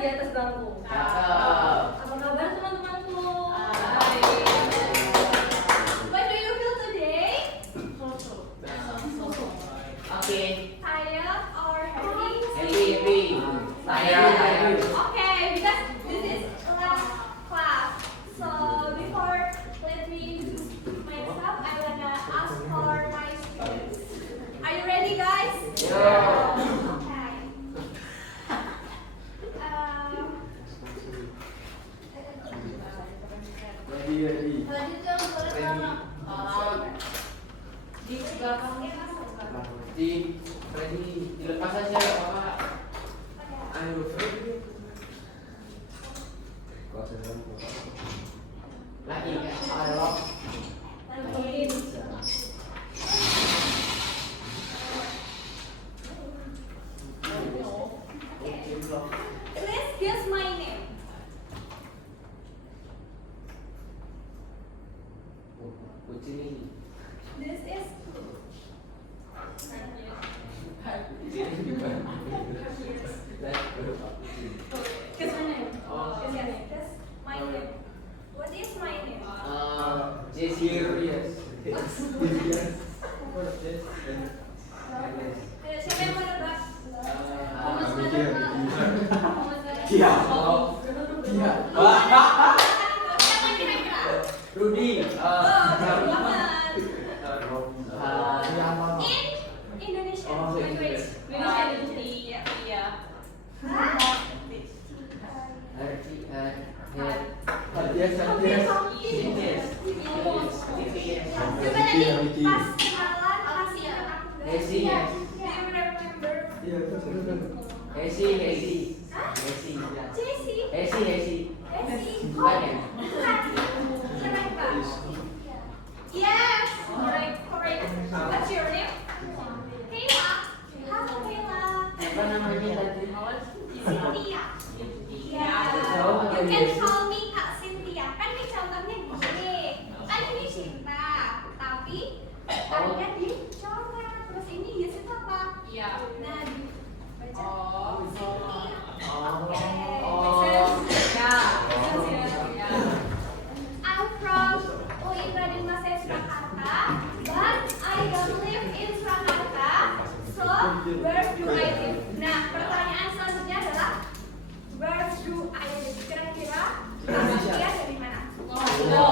di atas bangku. Apa kabar teman-temanku? What do you feel today? Okay. Tired or happy? Happy. Tired. Okay, because this is last class. So before let me introduce myself, I wanna ask for my students. Are you ready, guys? Yeah. Okay. Ready. Di belakang. Ready. Dilepas aja ya, Pak. Ayo. Lagi ya, halo. Please guess my name. Kucing ini. This is guess my name. Guess my name. What is my name? Serious. Siapa yang mau nebak? Dia. Siapa kira-kira? Rudy. Bagus banget. Siapa? In Indonesian Oh, language. Iya. Hah? Dia serius. Coba tadi pas kenalan kasih ingat aku guys. Hesi, Do yes. you remember? Iya, betul. Hesi. Hah? Hesi. Jesse? Hesi. Hesi? Bukan ya? Bukan. Siapa? Yes. Correct. What's your name? Kayla. Halo Kayla. Apa namanya tadi? Cynthia. Iya. You can call me Kak Cynthia. Kan ini contohnya gini. Kan ini cinta, tapi tadinya dicoret. Terus ini yes itu apa? Iya. Nah, baca. Oh. Cynthia. Oh. Oke. Oh. Ya. I'm from UIN Raden Masaya Surakarta, but I don't live in Surakarta. So, where do I live? Nah, pertanyaan selanjutnya adalah where do I live? Kira-kira Cynthia dari mana? Rajo.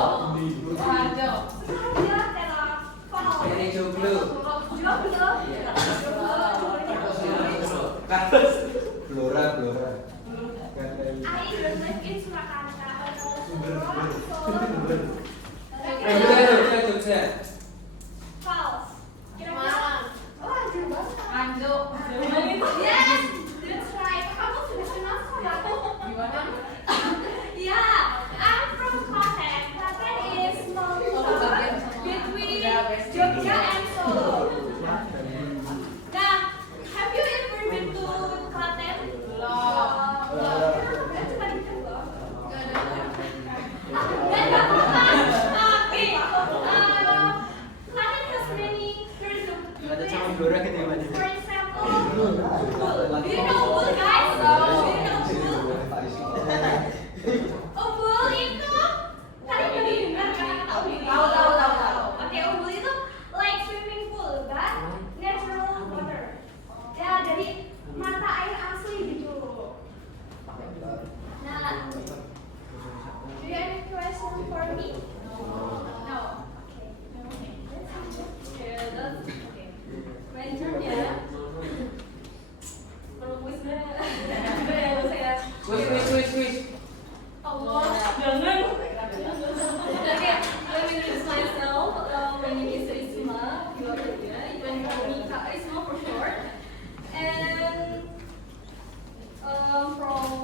Sengaja dalam follow. Dari Joglo. Joglo. Blora. I don't live in Surakarta. Jogja. False. Kira-kira. Malang. Oh, jauh banget. Ranjo. Yes, that's right. Kamu sudah kenal sama aku? Gimana? Yeah, I'm from Klaten. Klaten is small town between Jogja and Solo. Nah, have you ever been to Klaten? Belum. Kan cuma dikit loh. Gak ada. Dan gak apa-apa. Oke. Klaten has many tourism Ada sama places. Blora gitu ya, Mbak? For example, Bul. Do you know Bul, guys? Do you know Bul? Umbul itu kalian baru dengar kan? Tahu ini? Tahu. Oke, umbul itu like swimming pool, but natural water. Ya, dari mata air asli gitu. Nah, do you have any question for me? No. Okay. That's okay. My turn ya. Kalau kuisnya, saya. Kuis. Allah, jangan. Okay, let me introduce myself. My name is Risma. You can call me Kak Risma for short. And from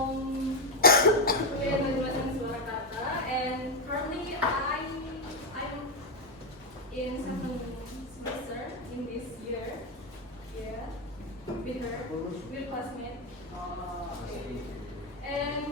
Kuliah Negeri Surakarta. And currently I'm in 7th semester in this year. Yeah, with her, with classmate. And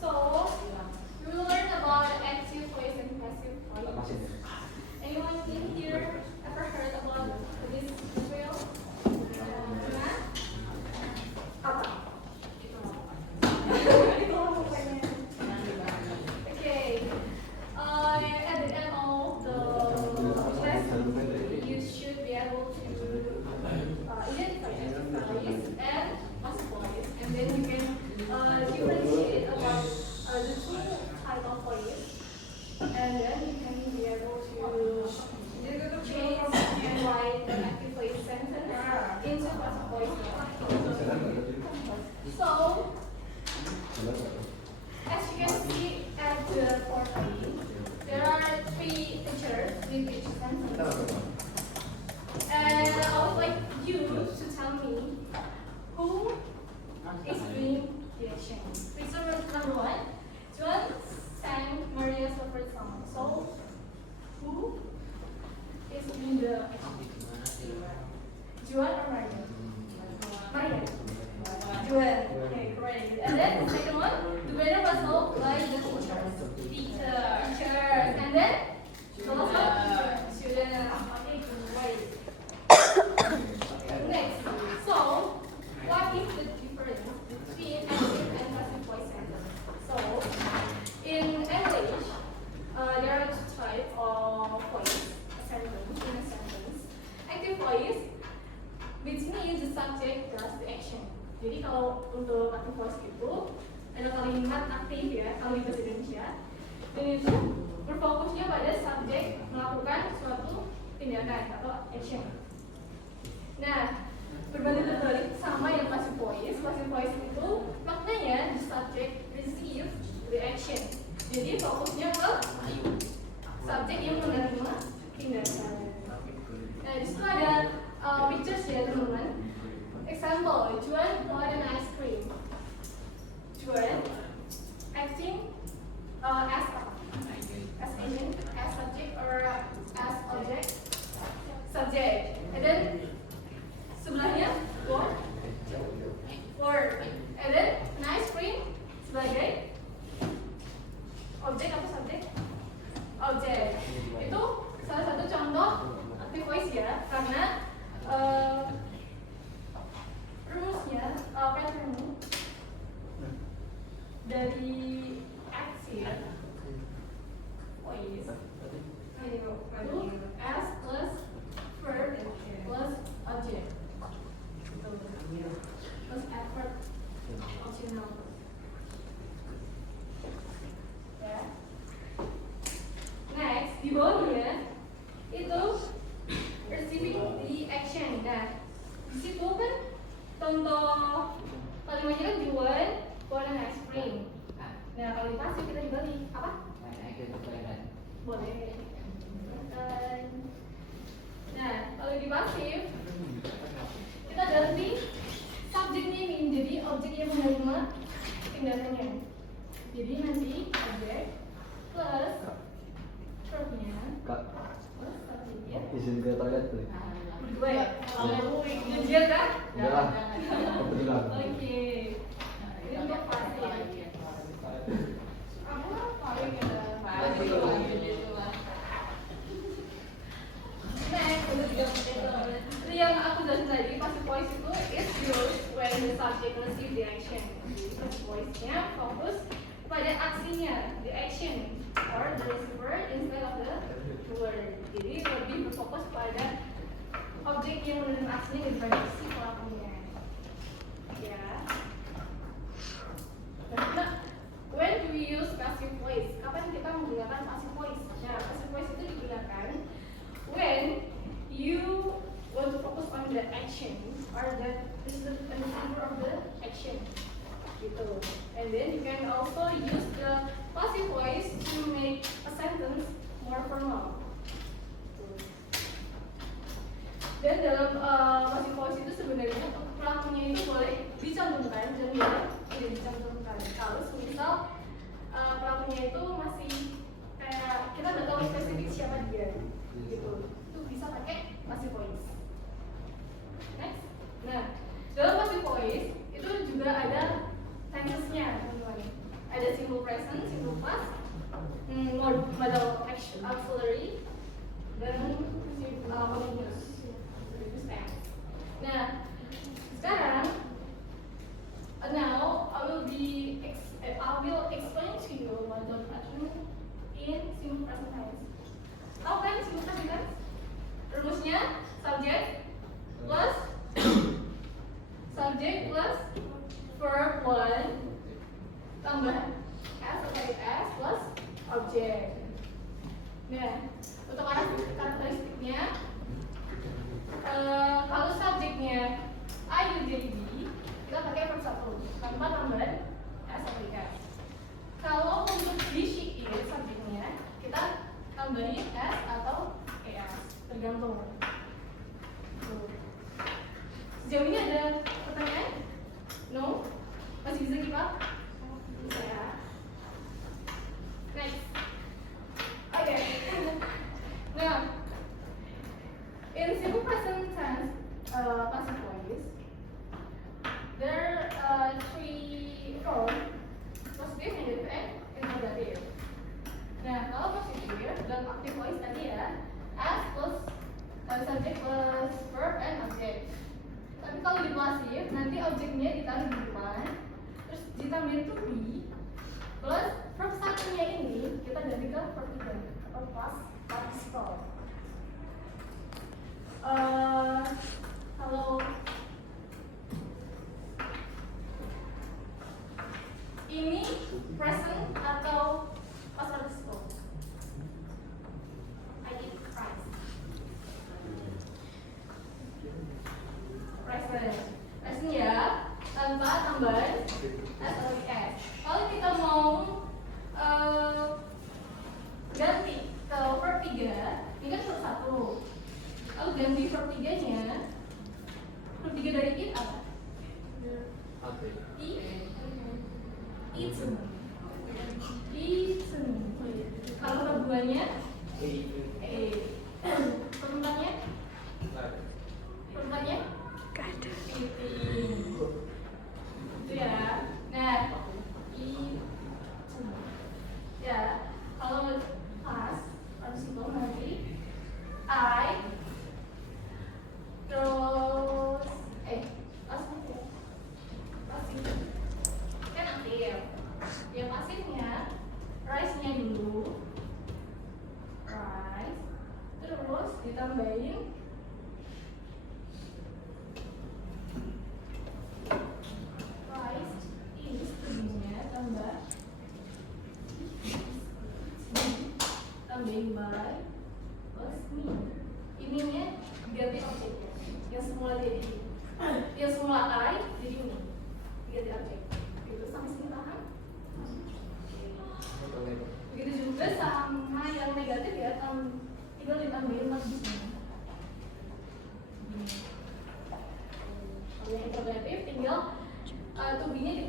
So, we will learn about active voice and passive voice. Anyone in here ever heard about this drill? Okay. At the end of the lesson, you should be able to identify active voice and passive voice, and then you can differentiate about the two types of voice, and then you can be able to change and write an active voice sentence into passive voice. So, as you can see at the fourth, there are three features with each sentence, and I would like you to tell me who is doing the action. Picture number one, Juan sang Maria's favorite song. So, who is doing the action? Juan or Maria? Maria. Juan. Okay, great. And then the second one, the banner was held by the teachers. Teachers. And then the last one, students. Okay, great. Next. So, what is the difference between active and passive voice sentence? So, in English, there are two types of voice sentence in a sentence. Active voice, which means the subject does the action. Jadi kalau untuk active voice itu ada kalimat aktif ya, kalau di bahasa Indonesia, dan itu berfokusnya pada subjek melakukan suatu tindakan atau action. Nah, berbanding terbalik sama yang passive voice. Passive voice itu maknanya the subject receive the action. Jadi fokusnya ke subjek yang menerima tindakan. Nah, di situ ada pictures ya teman-teman. Example, Juan bought an ice cream. Juan acting as agent, as subject or as object. itu receiving the action. Nah, di situ kan contoh kalimatnya kan jual, and explain. Nah, kalau di pasif kita dibalik apa? Boleh. Nah, kalau di pasif kita ganti subjeknya ini menjadi objek yang menerima tindakannya. Jadi nanti objek plus verbnya Kak, plus subjeknya. izin ke toilet tuh. Gue, kalau dia kan? Enggak lah, kebetulan. Oke. Ini untuk pasif. Aku paling ada. Next, itu yang aku jelasin tadi, passive voice itu is used when the subject receive the action. Jadi passive voice-nya fokus pada aksinya, the action, or the receiver instead of the word. Jadi lebih berfokus pada objek yang menerima aksinya daripada si pelakunya. Ya. Nah, when do we use passive voice? Kapan kita menggunakan passive voice? Nah, passive voice itu digunakan when you want to focus on the action or the receiver of the action, gitu. And then you can also use the passive voice to make a sentence more formal. Dan dalam passive voice itu sebenarnya pelakunya itu boleh dicantumkan dan tidak dicantumkan. Kalau misal pelakunya itu masih kayak kita nggak tahu spesifik siapa dia, gitu. Itu bisa pakai passive voice. Next, nah dalam passive voice itu juga ada tenses-nya, teman-teman. Ada simple present, simple past, modal auxiliary, dan continuous. Nah, sekarang now I will explain to you modal action in simple present tense. Tahu kan simple present tense? Rumusnya subject plus verb 1 tambah s atau s plus object. Nah, untuk karakteristiknya, kalau subjeknya I, you, they, be, kita pakai verb 1 tanpa tambahan s atau s. Kalau untuk be, she, it subjeknya kita tambahin s atau es, tergantung. Sejauh ini ada pertanyaan? No? Masih bisa keep up? Bisa ya? Next. Oke. Nah, in simple present tense passive voice, there are 3 forms: positive, negative, and interrogative. Nah, kalau positif dan active voice tadi ya, as plus subject plus verb and object. Tapi kalau di pasif nanti objeknya ditaruh di depan, terus ditambahin to be plus verb satunya ini kita ganti ke verb 3 atau past participle. Kalau ini present atau past participle? I eat fries. Present ya, tanpa tambahan s atau s. Kalau kita mau ganti ke verb 3, ini kan verb 1. Lalu ganti verb 3-nya, verb 3 dari it apa? Eaten. Kalau verb 2-nya perempuannya? Perempuannya? Eating. Itu ya. Nah, ya. Kalau pas participle nanti I terus pasif kan aktif. Yang pasifnya rise-nya dulu, rise, terus ditambahin rise is tubuhnya tambahin by plus me. ditambahin pas di sini. Kalau yang interrogatif tinggal to be-nya di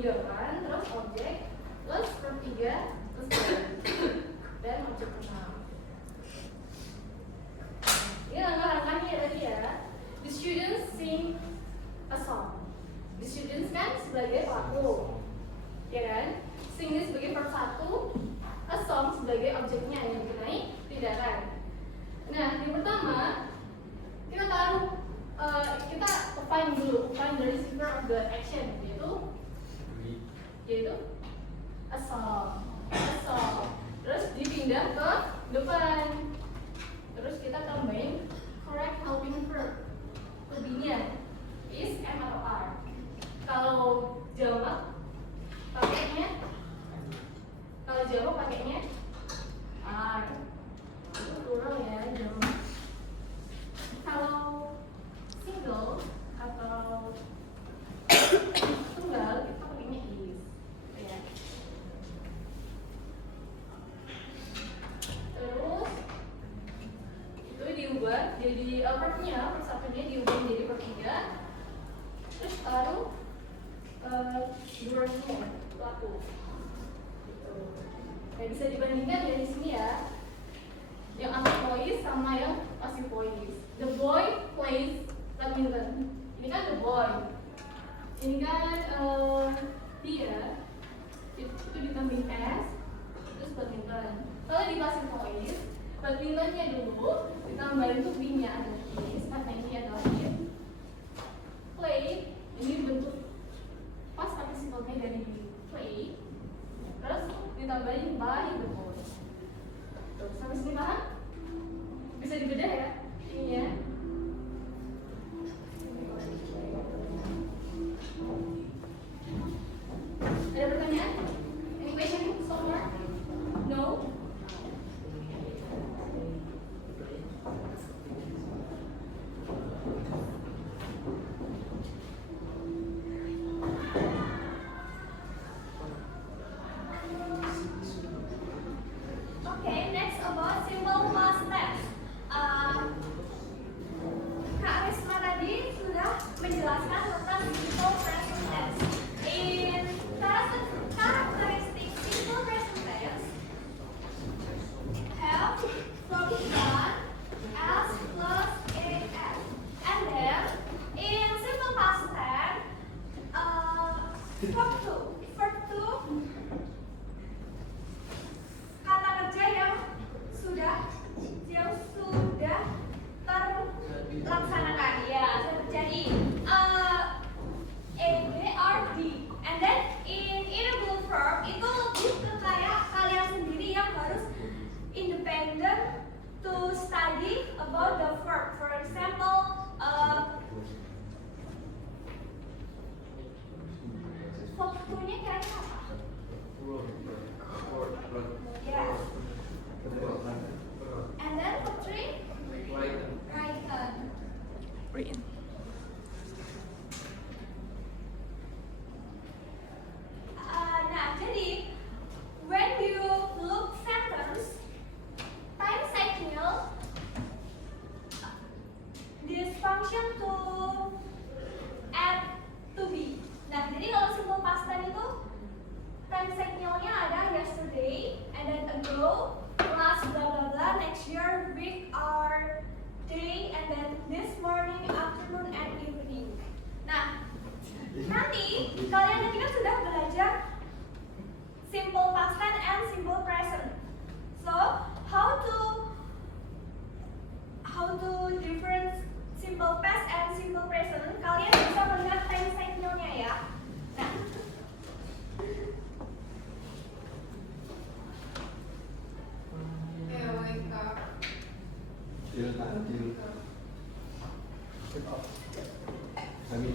depan, terus objek, plus verb 3, terus dan objek pertama. Ini langkah-langkahnya tadi ya. The students sing a song. The students kan sebagai pelaku, ya kan? Sing ini sebagai verb 1, a song sebagai objeknya yang dikenai tindakan. Nah, yang pertama kita taruh kita find the receiver of the action, yaitu a song. Terus dipindah ke depan. Terus kita tambahin correct helping verb. Lebihnya is, am atau are. Kalau jamak pakainya are. Itu plural ya, jamak. Kalau single atau tunggal kita pakainya is, ya. Terus itu diubah jadi verbnya, persatunya diubah menjadi verb 3. Terus taruh doernya, pelaku. Gitu. Nah, bisa dibandingkan dari sini ya, yang active voice sama yang passive voice. The boy plays badminton. Ini kan the boy. Ini kan dia. Itu ditambahin s, terus badminton. Kalau di passive voice, badmintonnya dulu ditambahin tuh b-nya ada is, karena ini adalah it. Play ini bentuk pas participle-nya dari play. Terus ditambahin by the boy. Tuh, sampai sini paham? Bisa dibedah ya? Ini ya. Ada pertanyaan? Any question so far? No? Okay, next about simple past tense. Kak Risma tadi sudah menjelaskan tentang simple present tense. In characteristic simple present tense have verb 1 s plus as, and then in simple past tense verb 2 kata kerja yang sudah terlaksanakan, ya, sudah terjadi. ABRD, and then in irregular verb itu lebih ke kayak kalian sendiri yang harus independent to study about the verb. For example, fotonya kira-kira apa? Yes. And then for 3, written. Nah, jadi when you look sentence, time signal this function to add to be. Nah, jadi kalau simple past tense itu time signalnya ada yesterday, and then ago, plus blah blah blah, next year, week, hour, day, and then this morning, afternoon, and evening. Nah, nanti kalian nanti kan sudah belajar simple past tense and simple present. So how to difference simple past and simple present? Kalian bisa melihat time signalnya ya. Nah, wake up.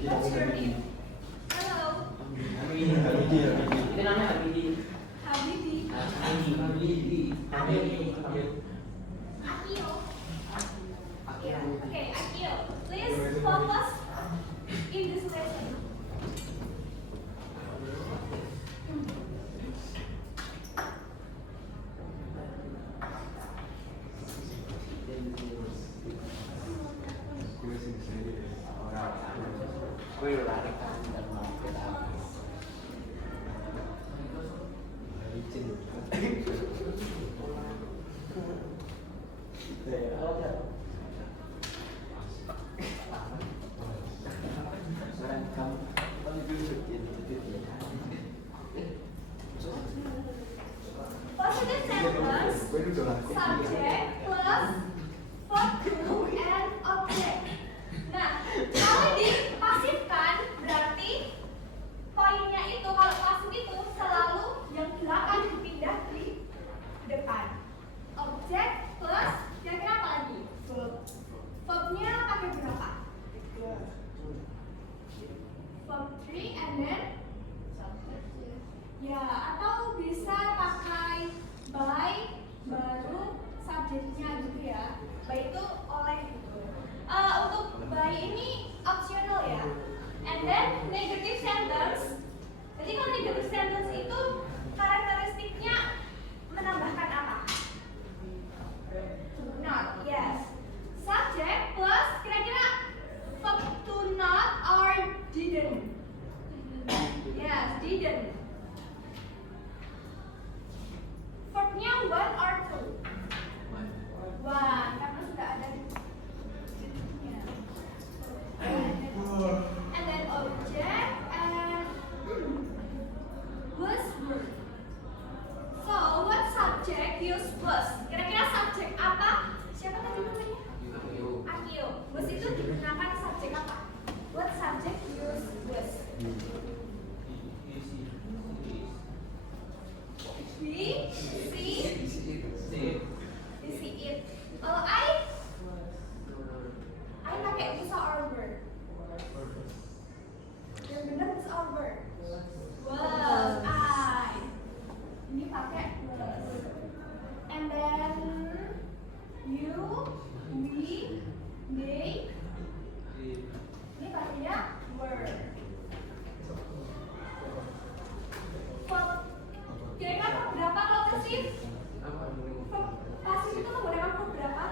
what's your name? Hello, Itu namanya Habibie. Habibie. Akio. Okay, Akio. Please focus in this lesson. Wih, lari kan dan mau kita. Positive sentence, subject plus verb to and object. Nah, kalau dipasifkan berarti poinnya itu kalau pasif itu selalu yang belakang dipindah di depan. Object plus kira-kira apa lagi? Verb. Verbnya pakai berapa? Verb 3 and then ya, atau bisa pakai by baru subjeknya gitu ya. By itu oleh gitu. Untuk by ini optional ya. And then negative sentence. Jadi kalau negative sentence itu karakteristiknya menambahkan apa? Not, yes. Subject plus kira-kira verb to not or didn't. Yes, didn't. Verbnya one or two? One, karena sudah ada di sini. And then object and was word. So what subject use was? Kira-kira subjek apa? Siapa tadi namanya? Akio. Was itu digunakan subjek apa? What subject use was? Be, see it. Kalau I pakai bisa or were. Yang benar bisa or were. Was I. Ini pakai was. And then you, we, they. Ini pakainya were. Kira-kira berapa kalau pasif? Pasif itu menggunakan verb berapa?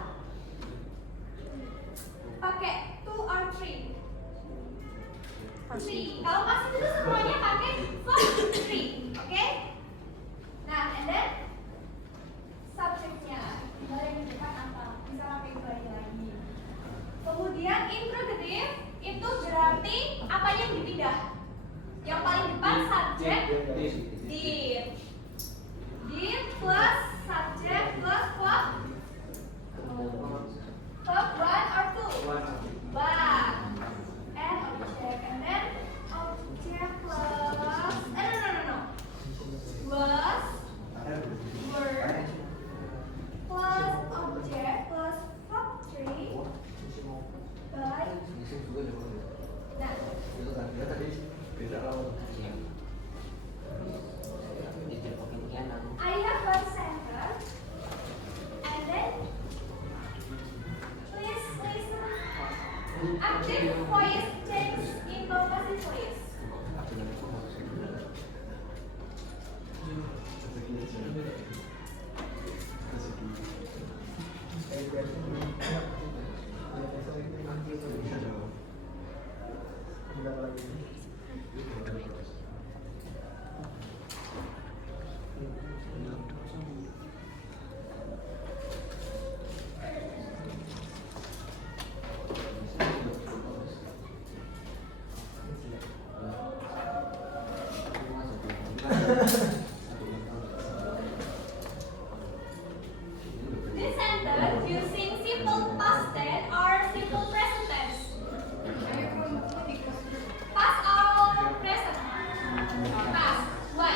Pakai 2 or 3? 3. Kalau pasif itu semuanya pakai verb 3, oke? Nah, and then subjeknya tinggal yang di depan apa? Bisa pakai by lagi. Kemudian interrogative itu berarti apa yang dipindah? Yang paling depan subjek did. Did plus subject plus verb. Verb one or two? One. And object. And then object plus no. Was, were, plus object plus verb 3 by. Nah, I have one sentence, and then please listen. Active voice change into passive voice. This sentence using simple past tense or simple present tense. Past or present? Past. Why?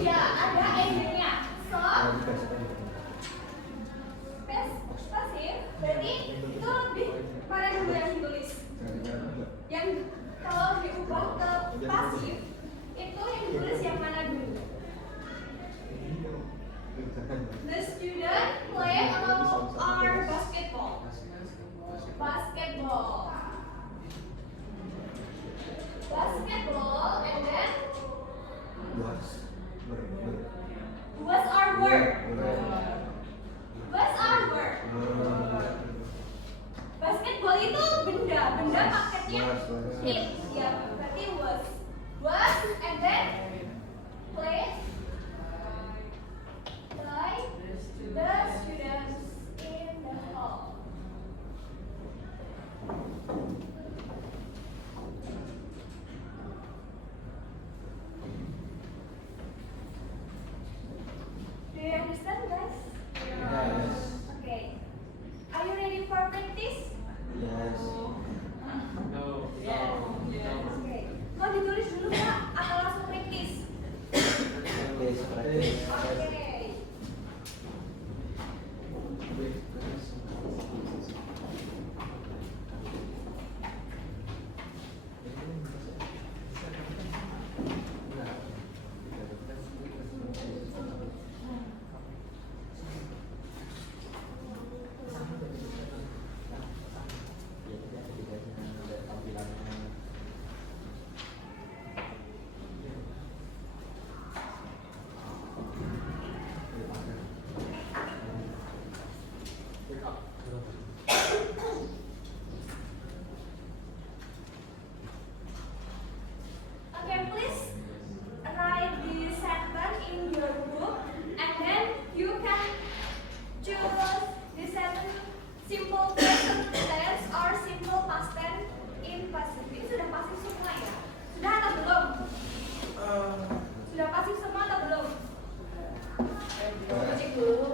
Ya, ada endingnya. So, pasif. Berarti itu lebih mana dulu yang ditulis? Yang kalau diubah ke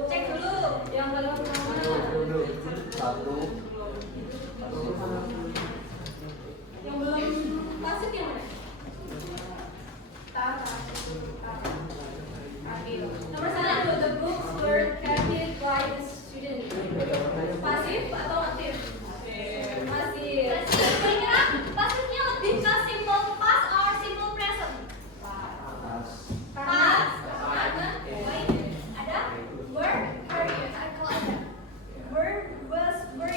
Cek dulu. Yang paling pertama. Satu. Yang belum masuk yang mana? Nomor 1, the books were carried by the student. Pasif atau aktif? Pasif. Kira-kira pasifnya lebih ke simple past or simple present? Past. Karena ada were, carried. Kalau ada were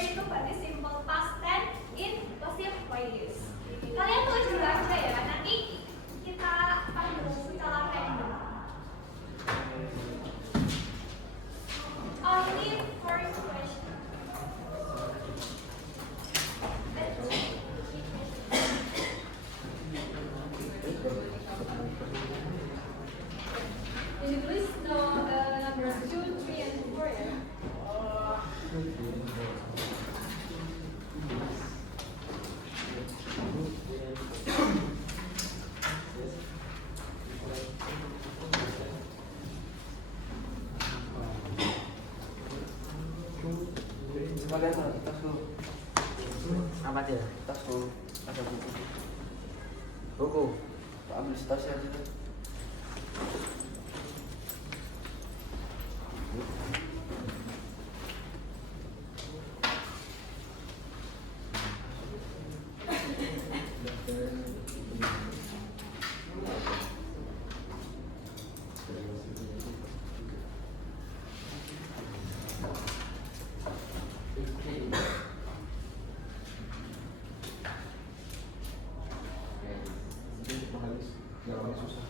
itu berarti simple past tense in passive voice. Kalian tulis dulu aja ya. Nanti kita ambil secara random. Only first question. Did you please know the numbers 2, 3, and 4 ya? Kalian taruh di tas dulu. Apa aja? Tas dulu. Ada buku. Buku. Ambil tasnya aja. Jawabannya susah.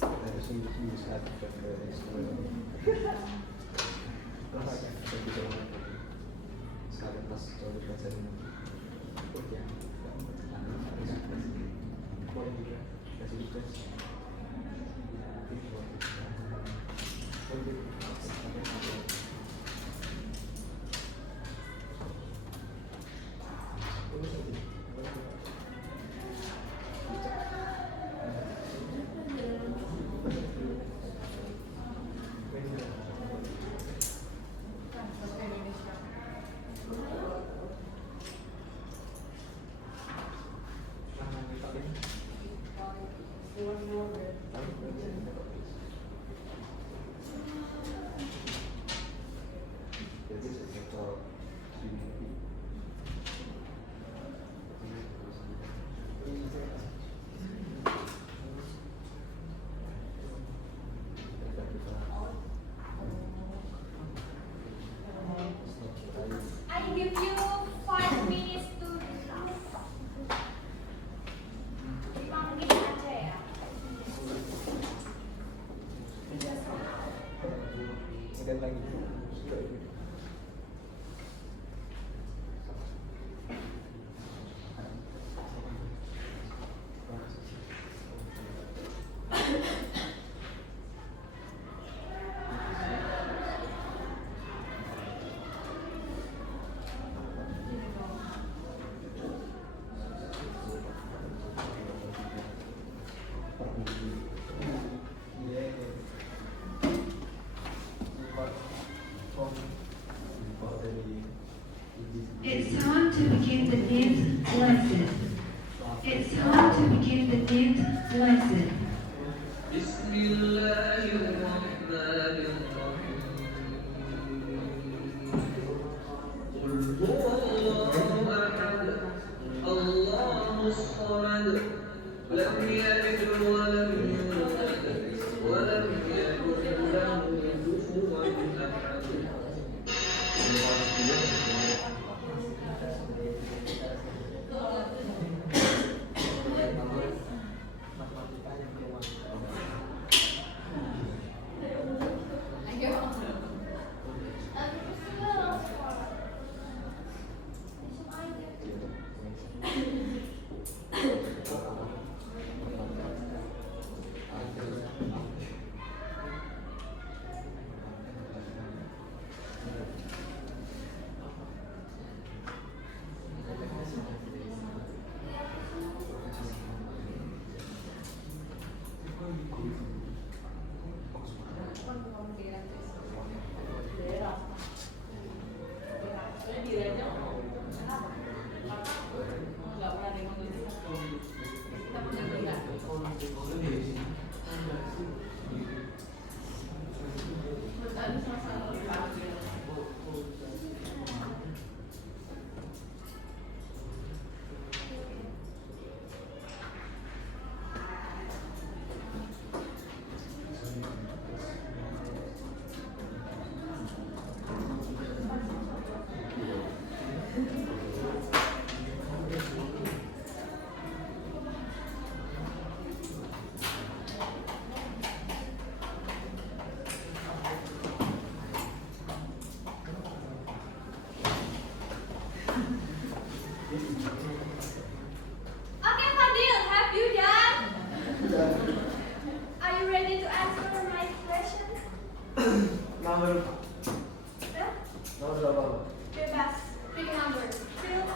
Dari sungguh-sungguh saat dari sekali pas coba baca ini. Ya. Boleh juga kasih tes. Jadi sekitar I give you 5 minutes to discuss. Dipanggil aja ya. dan lagi. Iya. Nomor Hah? nomor berapa? Bebas. Pick number. Two.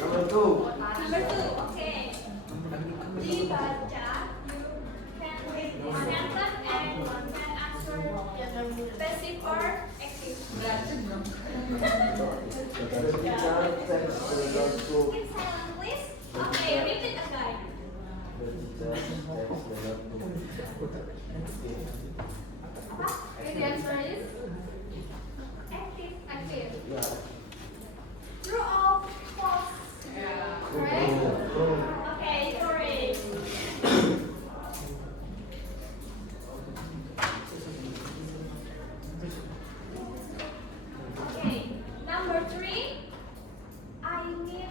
Nomor 2. Number 2. Okay. Dibaca. You can read this sentence and one can answer passive or active. Keep silent, please. Okay, repeat again. Apa? The answer is active. Active. True or false? Correct? Okay, correct. Okay, number 3. I need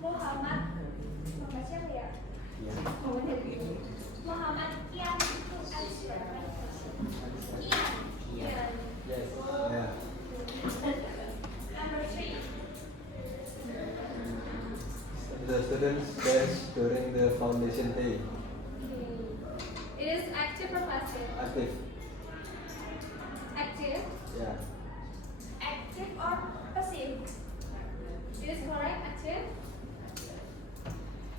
Muhammad. Muhammad siapa ya? Muhammad Kian itu answer. Kian. Kian. Number 3. The students test during the foundation day. It is active or passive? Active. Active. Yeah. Active or passive? It is correct. Active.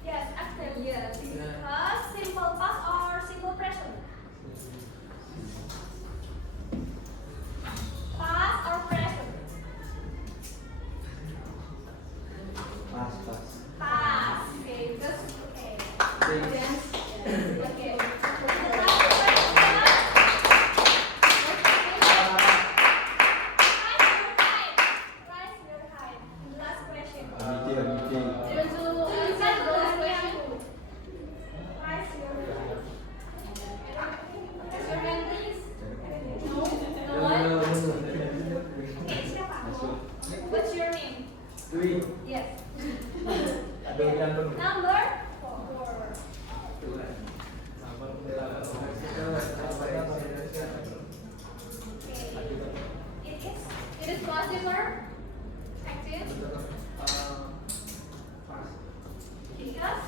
Yes, active. Yes. Because simple past or simple present? Past or present? Pas. Past. Okay, just okay. Thanks. Then, okay. Rise your height. Last question. Meeting. Rise your height. What's your name, please? No? No one? Okay, siapa? What's your name? Dwi. Yes. Ada yang belum? Number 4. It is passive or active? Because?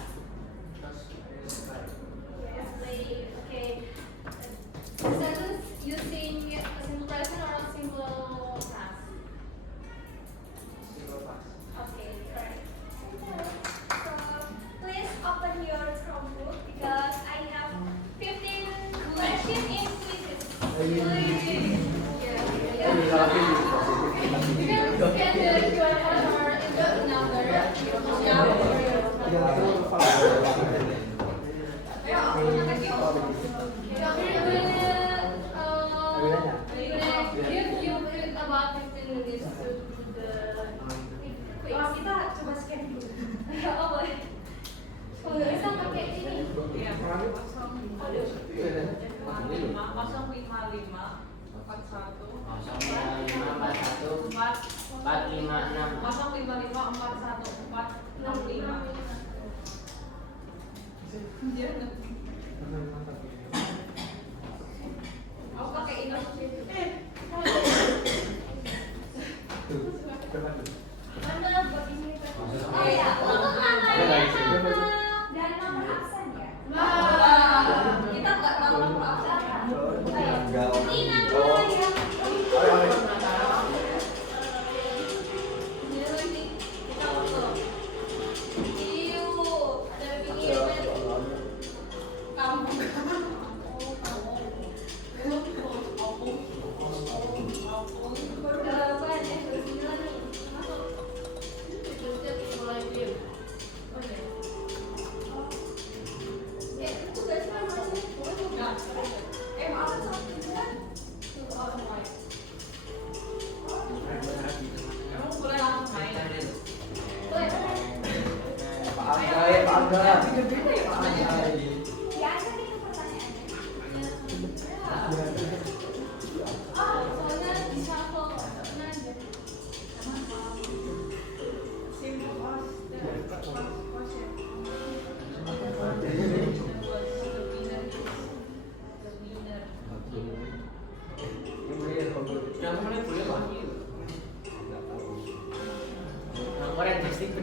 Yes, play. Okay. Sentence using a simple present or a simple past? Okay, correct. So please open your Chromebook because I have 15 questions in quizzes. You can scan the QR code or input number. Give you about 15 minutes to do the quiz. Kita coba scan dulu. Oh boleh. Kalau nggak bisa pakai ini. Iya, 051 Aku pakai ini. Mana buat ini? Oh ya, untuk namanya sama dan nomor absen ya. Kita nggak tahu nomor absen. Ini namanya. Kita foto. Iu, ada pinggir kamu.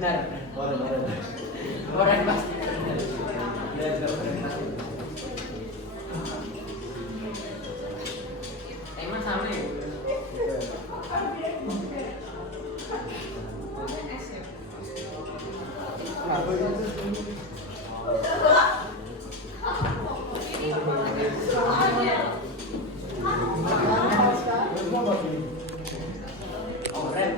Benar. Orang pasti. Emang sama ya? Oren.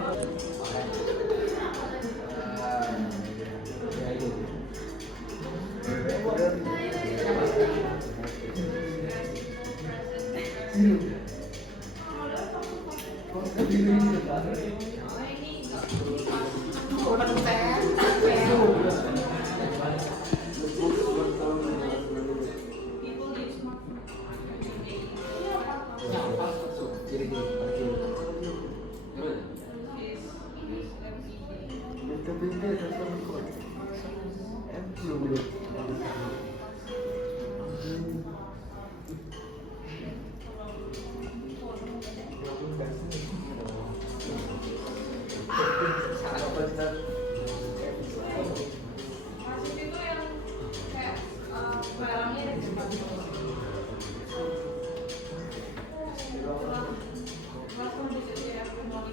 Masuk itu yang kayak barangnya ada di depan. Langsung di situ ya, aku mau di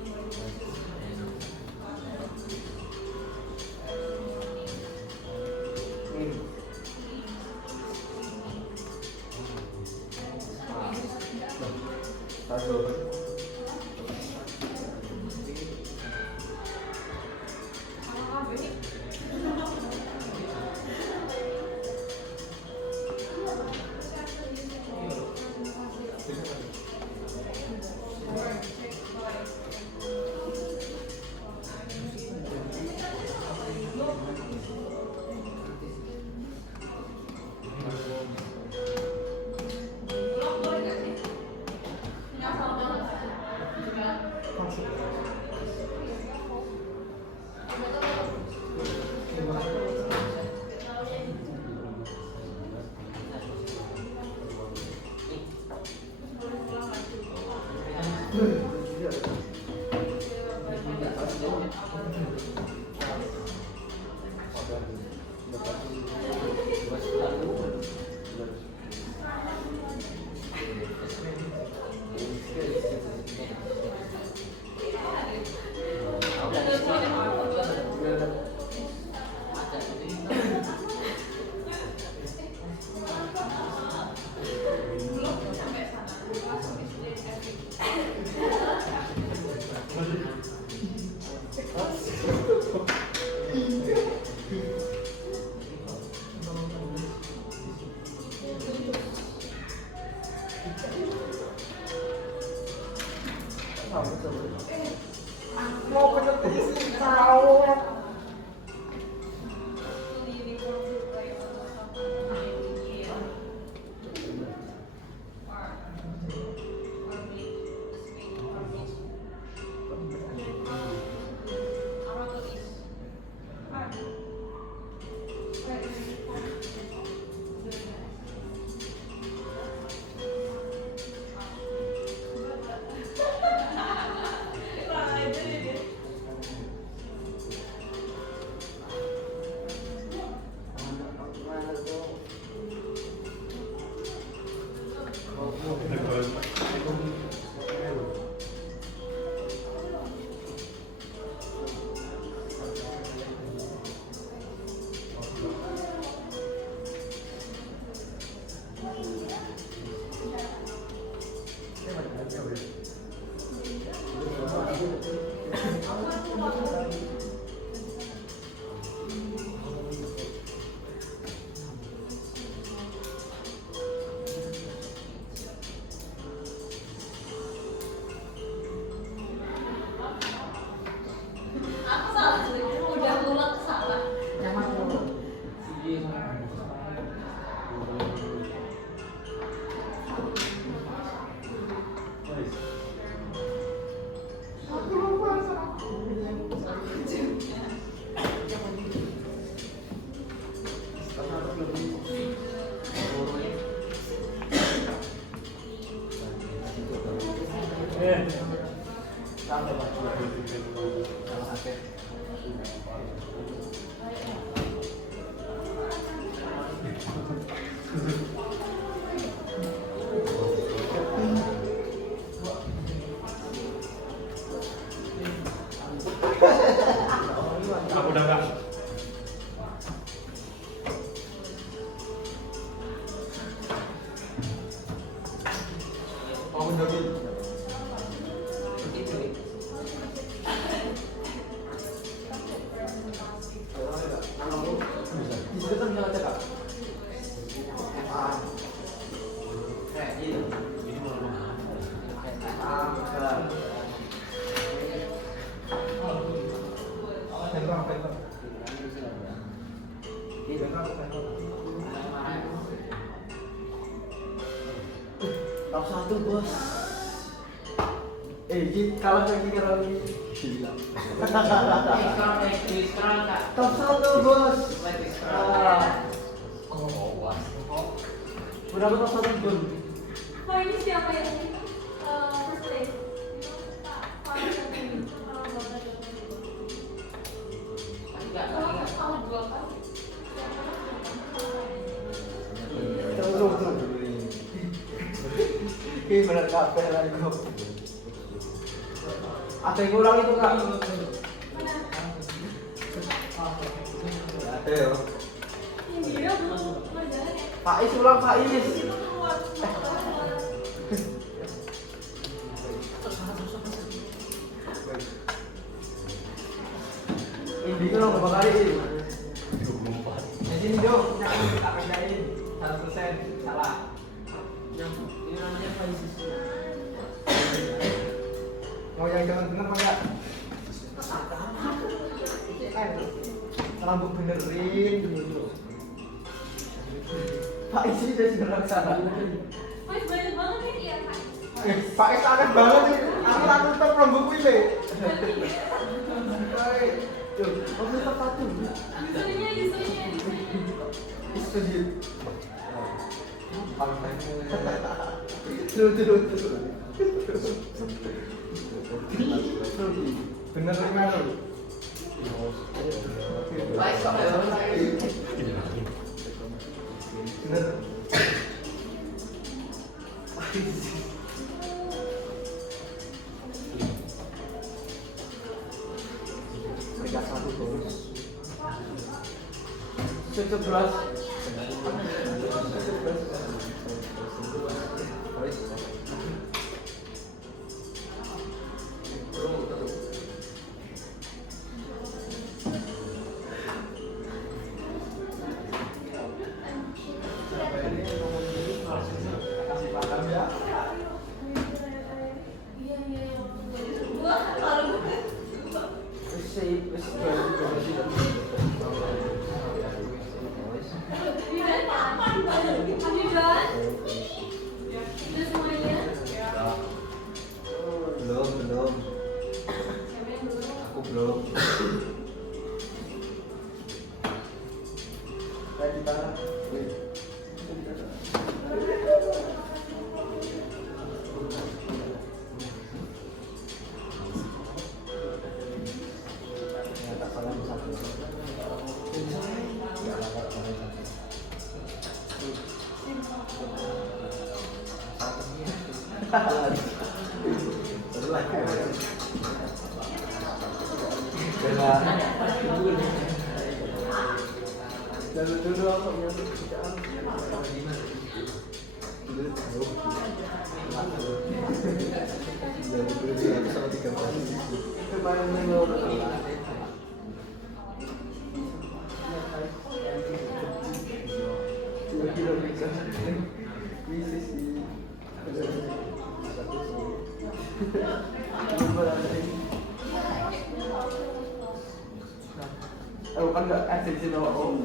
Blok boleh nggak sih? Nggak sama. situ kan bisa cekak. Ini Top 1 bos. Ini kalah lagi kali. Gila. sekarang kak. Top 1 bos. Berapa top 1 gol? Oh ini siapa yang first place? Tunggu. Ini benar kabeh lagi kok. Ada yang kurang itu kak? Ada ya. Faiz ulang Faiz. Ini kan berapa kali ini? Di sini dong, tak kerjain 100% salah. Ini namanya Faiz. Mau yang jangan bener apa enggak? Rambut benerin dulu. Pak Isi udah sebenarnya salah. Mas banyak banget nih ya Pak. Pak Is aneh banget nih. Aku tak tutup rambutku ini. Tuh, kamu tetap satu. Isunya. Istri. Terus. Bener gimana lu? Faiz kok Bener. Mereka satu bos. 17. Kasih paham ya. Belum. Aku belum. Kayak di tanah. Dulu aku punya pekerjaan. Aku kan nggak esensi nama om.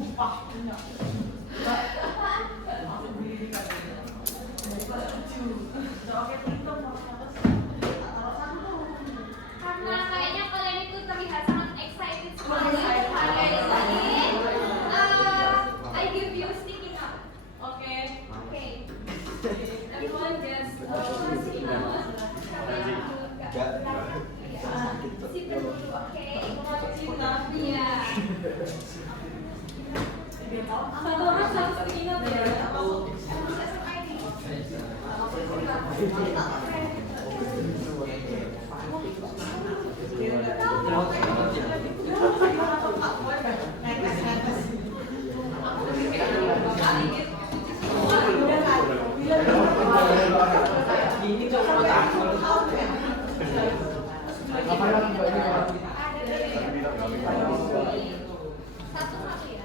Sumpah. Karena kayaknya kalian itu terlihat sangat excited sekali. I give you sticky note. Oke. Okay. Everyone just sticky note. Simpen dulu, oke? Cinta. Iya. Satu orang satu sticky note ya. Emang SMA ini. Ini tuh apa yang mbak ini Ada satu ya.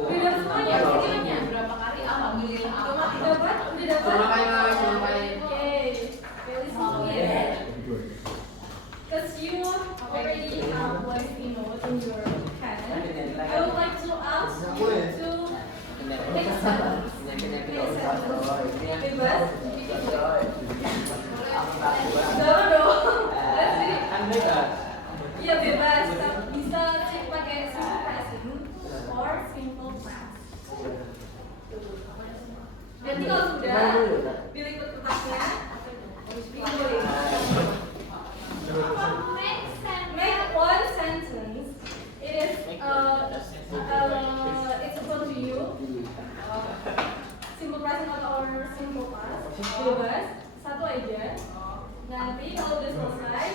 Udah semuanya skillnya berapa kali? Alhamdulillah. Dapat? Udah dapat? Yay. Really small ya. Because you already have one note in your hand, I would like to ask you to take seven. Bebas. Jangan dong. Iya bebas. Bisa cek pakai simple present or simple past. Nanti kalau sudah diliput kertasnya, ditulis. Make one sentence. It is it's about to you. Simple present or simple past. Bebas. Satu aja. Nanti kalau udah selesai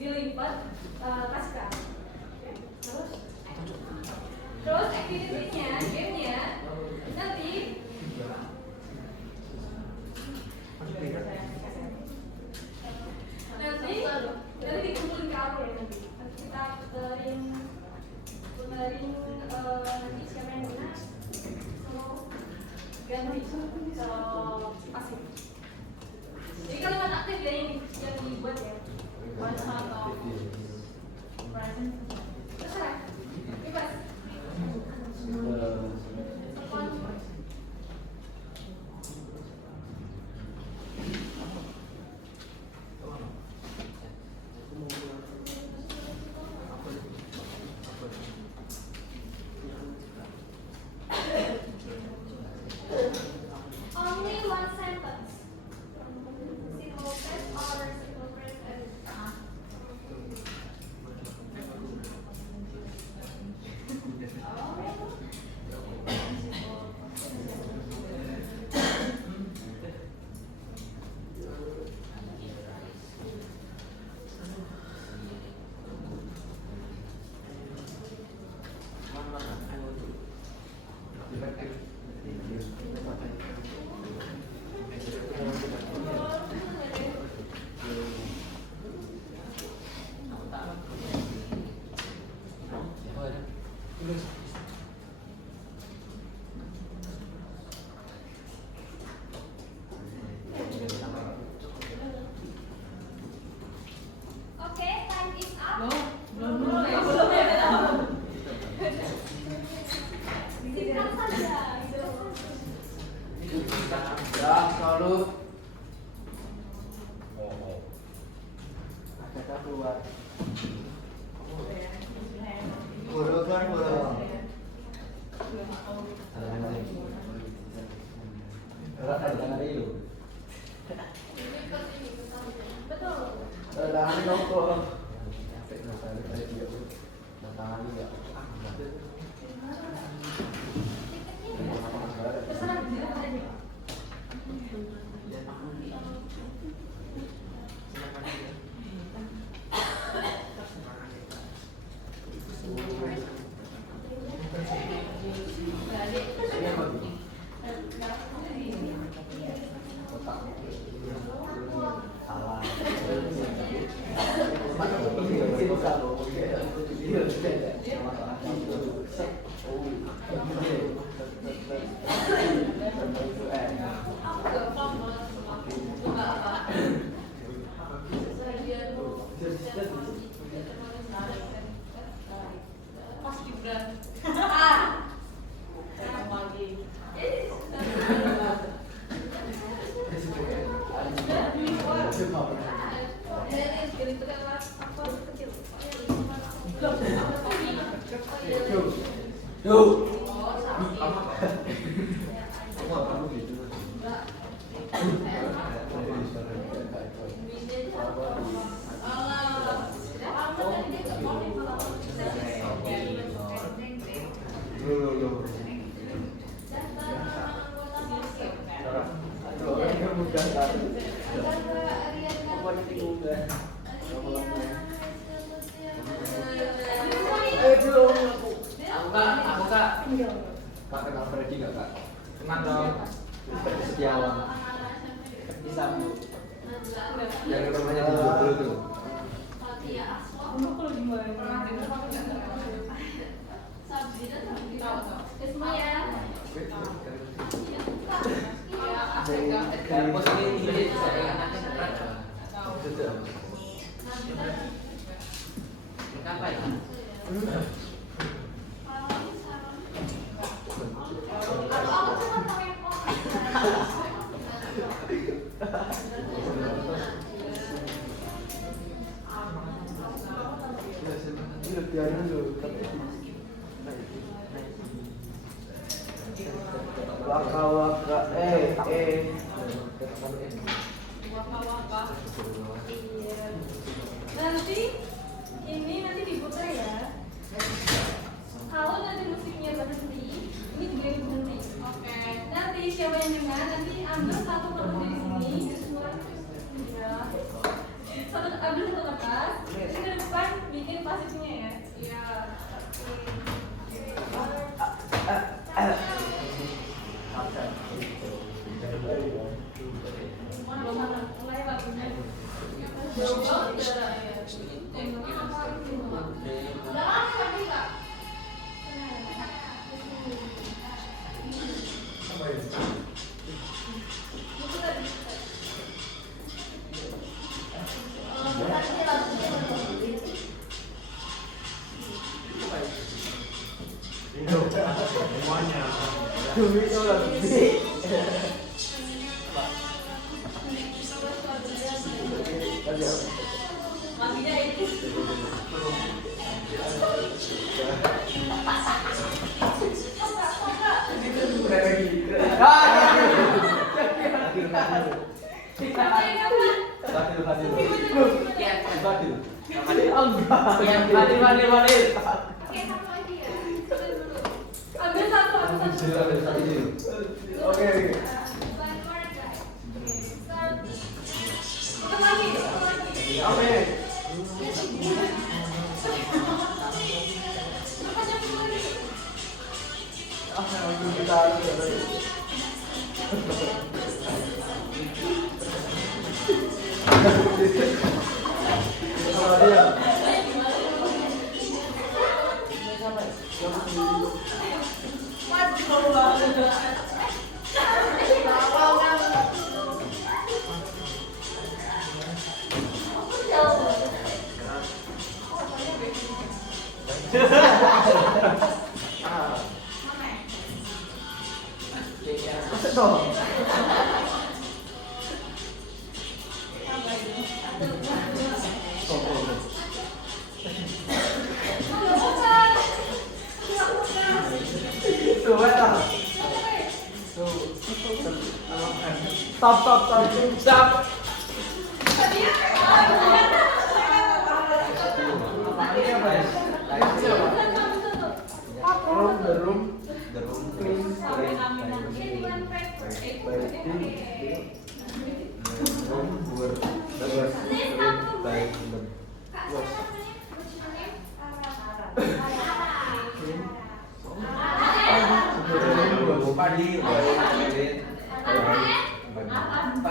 dilipat kasih. Terus activity-nya, game-nya nanti dikumpulin ke aku ya nanti. Kita puterin nanti siapa yang menang. Ganti pasif. Jadi kalimat aktif ya yang dibuat ya. Past atau present. Terserah. Bebas. Only one sentence. Simple past or simple present. Okay, time is up. Singkat saja. ya selalu kata keluar guru kan guru Betul. tangan nongkrong Terserah dia aja. Aku gak paham banget sama apa. Terserah dia tuh. kecil itu kelas apa kecil? Yo. Aku kak. Kak kenal Freddy gak kak? Kenal dong. Freddy Setiawan. Bisa bu. Yang rumahnya di Joglo tuh. Kalau gimana? Semua ya. Posisi ini saya nanti apa ya? Biarin dulu. Waka Nanti ini diputar ya. Kalau nanti musiknya berhenti, ini juga yang berhenti. Oke. Nanti siapa yang dengar nanti ambil satu kertas dari sini, semua ya. Ambil satu kertas, terus ke depan bikin pasifnya ya. Iya. Mulai lagunya. Jangan pergi kak. Lagunya itu. Oke, satu lagi ya. Ambil satu. Oke. One more guys. Start. Satu lagi. Oke. Stop.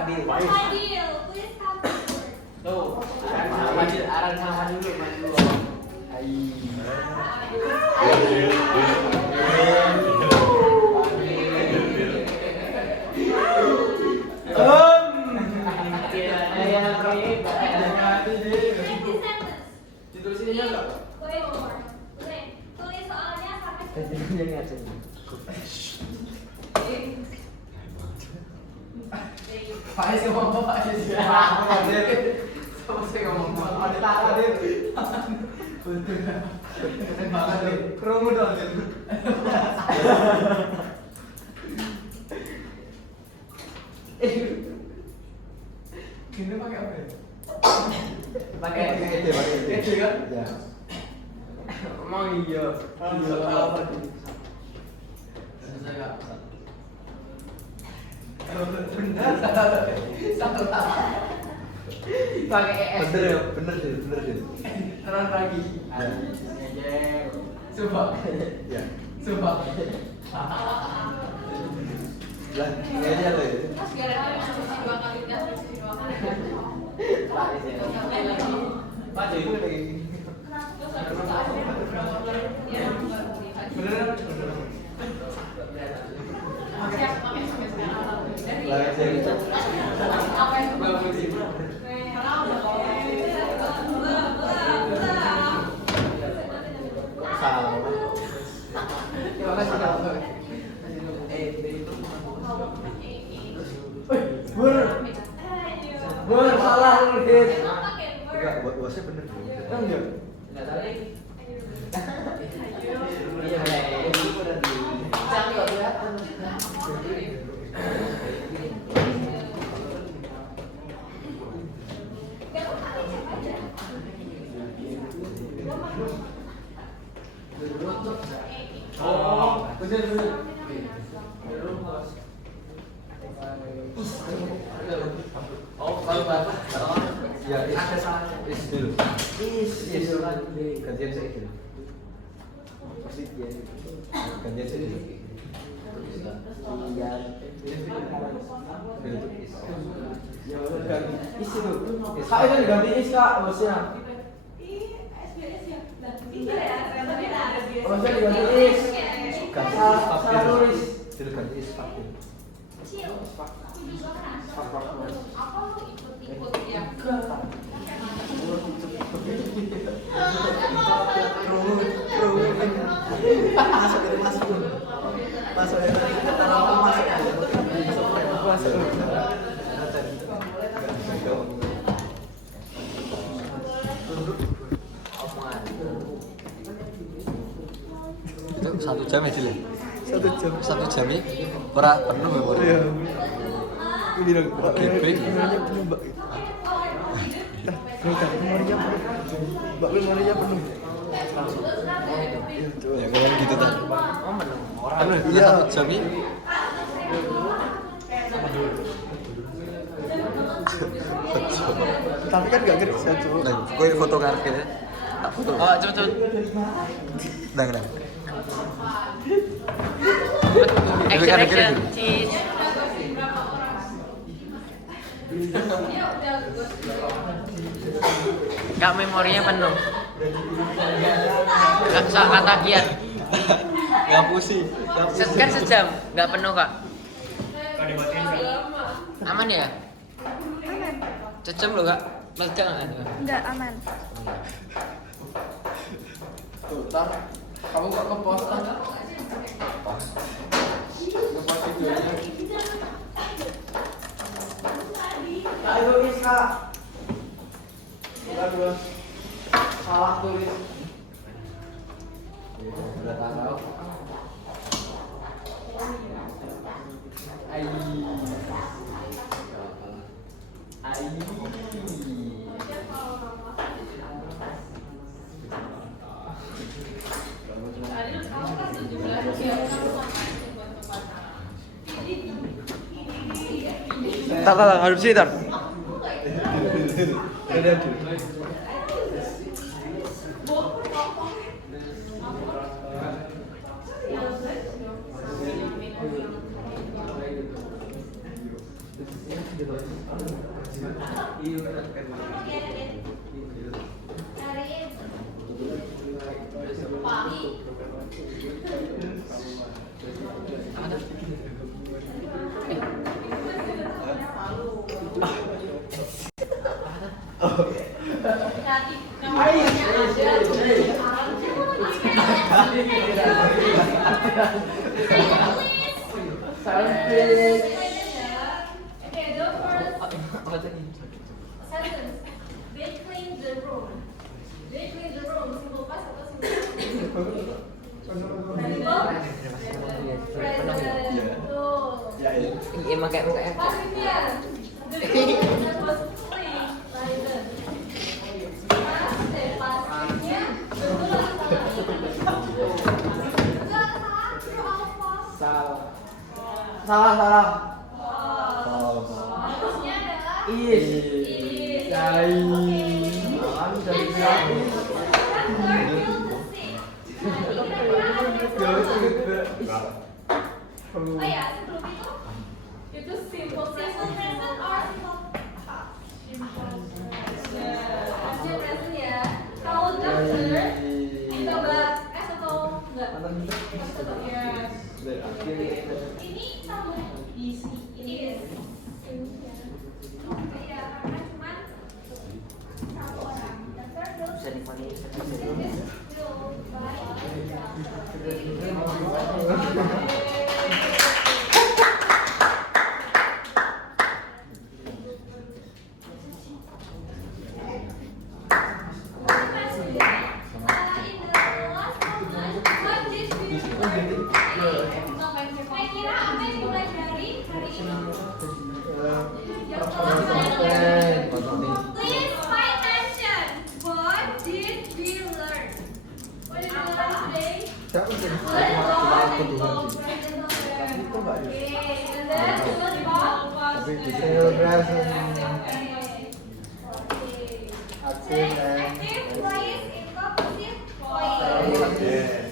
Fadil, please come forward. Tuh, arang sama dulu, maju. Tidur sini enggak? Wait more. Wait. Tulis soalnya sampai Faiz ngomong Faiz. Kamu saya ngomong Ada tangan deh. Keren banget deh. Kerungu dong. Ini pakai apa ya? Pakai ide kan? Ya. Emang iya. Iya, apa nih? Saya pakai ES. Bener deh. Terus lagi. Coba. Ya. Coba. Lah, ini aja loh ya. Mas gara-gara posisi 2 kali gas, posisi 2 kali gas. Sampai lagi. Pak, itu lagi. Terus habis itu aku beberapa kali dia baru dikasih. Beneran? Pakai sampai sekarang. Dari Lah, saya itu. apa yang Bagus sih. Salah. Terima kasih Kak. Bener salah lu, Dit. Enggak, bosnya bener. Enggak. Enggak tadi. Iya, itu udah di. Cantik kelihatan. Oh, bener. Oh, kalau bapak, Ya, ada salah. is dulu. Is lagi. Gantian saya dulu. Pasti dia. Gantian saya dulu. Iya. Dulu is. Is itu. Kak itu diganti is Kak, bosnya. Bosnya diganti is. Salah tulis. Dulu ganti is pakai. apa lu ikut-ikut ya? Itu 1 jam ya, Dil? 1 jam ya? Ora penuh memori. Iya. Ini dong. GB. Memorinya penuh. Ya kayak gitu tadi. Oh, menang. Penuh. Iya. 1 jam ya. Tapi kan gak kerja cuy. Nah, gue foto kartu ya. Tak foto. Oh, cepet. Dang. Action. Cheese. Kak memorinya penuh. Kak kata kian. Ngapusi. Kan sejam, nggak penuh Kak. Aman ya? Sejam loh Kak. Meledak nggak? Enggak aman. Tuh, tar. Kamu kok ngepost kan? Ngepost videonya. Kak itu is Kak. Aduh. Salah tulis. Udah tahu. Ai. Tak, hadap sini tar. Sentence. This Salah. Harusnya adalah Is. Sai. Malam dari tadi. sekarang verb feel the same. Nanti kira-kira ada yang salah. Oh ya, sebelum Itu simple simple present or simple past? Harusnya present ya. Kalau doctor, kita bahas S atau enggak? Yes. Ini sama Easy. is. Iya, karena cuman satu orang. Dan verb feel Bisa dipakai. feel by Saya kira apa yang dipelajari hari ini? Please pay attention. What did we learn? What did you learn today? Siapa sih? Let's go. Okay, And then we will talk about Still present. Say active voice in conclusive voice.